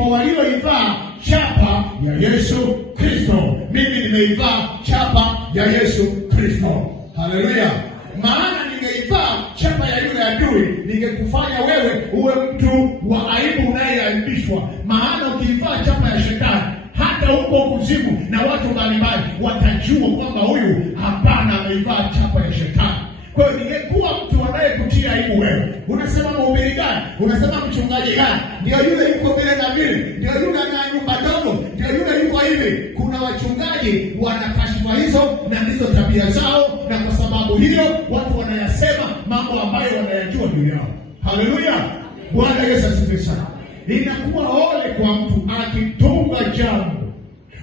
kwa walioivaa chapa ya Yesu Kristo. Mimi nimeivaa chapa ya Yesu Kristo. Haleluya. Maana ningeivaa chapa ya yule adui, ningekufanya wewe uwe mtu wa aibu unayeaibishwa. Maana ukivaa chapa ya shetani, hata huko kuzimu na watu mbalimbali watajua kwamba huyu hapana, ameivaa chapa ya shetani. Kwa hiyo ningekuwa mtu anayekutia aibu wewe. Unasema mhubiri gani? Unasema mchungaji gani? Ndio yule yuko vile na vile, ndio yule ana nyumba ndogo, ndio yule yuko hivi. Kuna wachungaji wanakashifa hizo na ndizo tabia zao, na kwa sababu hiyo watu wanayasema mambo ambayo wanayajua juu yao. Haleluya. Bwana Yesu asifiwe sana. Inakuwa ole kwa mtu akitunga jambo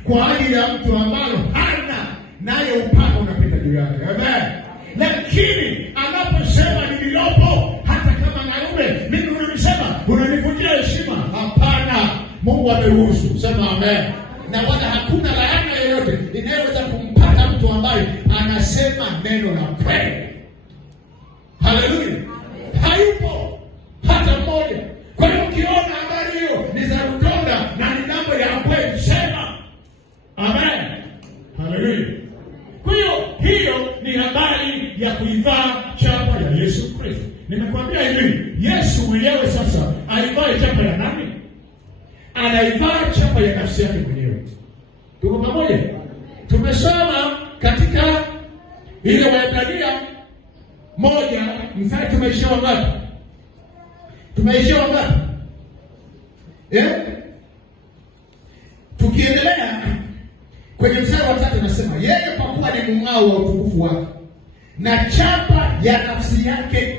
kwa ajili ya mtu ambalo hana, naye upako unapita juu yake. Amen. Lakini anaposema nililopo, hata kama naume, mimi unamsema unanivunjia heshima. Hapana, Mungu ameruhusu. Sema amen. Na wala hakuna laana yoyote inayoweza kumpata mtu ambaye anasema neno la kweli. Haleluya. Hayupo hata mmoja. Kwa hiyo ukiona habari hiyo ni za udonda na ni mambo ya kweli, sema amen. Haleluya. Kwa hiyo ni habari ya kuivaa chapa ya Yesu Kristo. Nimekwambia hivi, Yesu mwenyewe sasa aivaa chapa ya nani? Anaivaa chapa ya nafsi yake mwenyewe. Tuko pamoja? Tumesoma katika ile Waebrania 1 mstari tumeishia ngapi? Tukiendelea kwenye mstari wa 3 nasema, yeye kwa kuwa ni mng'ao wa utukufu wake na chapa ya nafsi yake,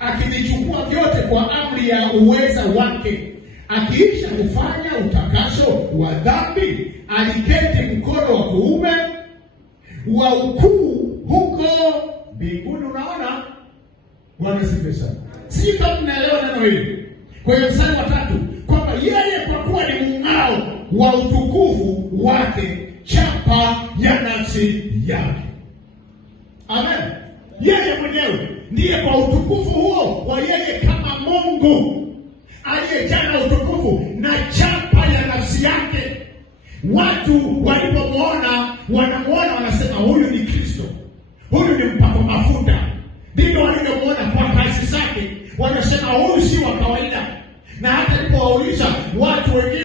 akivichukua vyote kwa amri ya uweza wake, akiisha kufanya utakaso wa dhambi, aliketi mkono wa kuume wa ukuu huko mbinguni. Unaona? Bwana asifiwe sana. Si kama mnaelewa neno hili. Kwa hiyo mstari wa 3 kwamba yeye kwa kuwa ni mng'ao wa utukufu wake, chapa ya nafsi yake. Amen. Yeye mwenyewe ndiye kwa utukufu huo wa yeye kama Mungu aliyejaa na utukufu na chapa ya nafsi yake. Watu walipomwona wanamuona, wanasema huyu ni Kristo, huyu ni mpako mafuta. Ndivyo walivyomwona kwa kazi zake, wanasema huyu si wa kawaida. Na hata alipowauliza watu wengine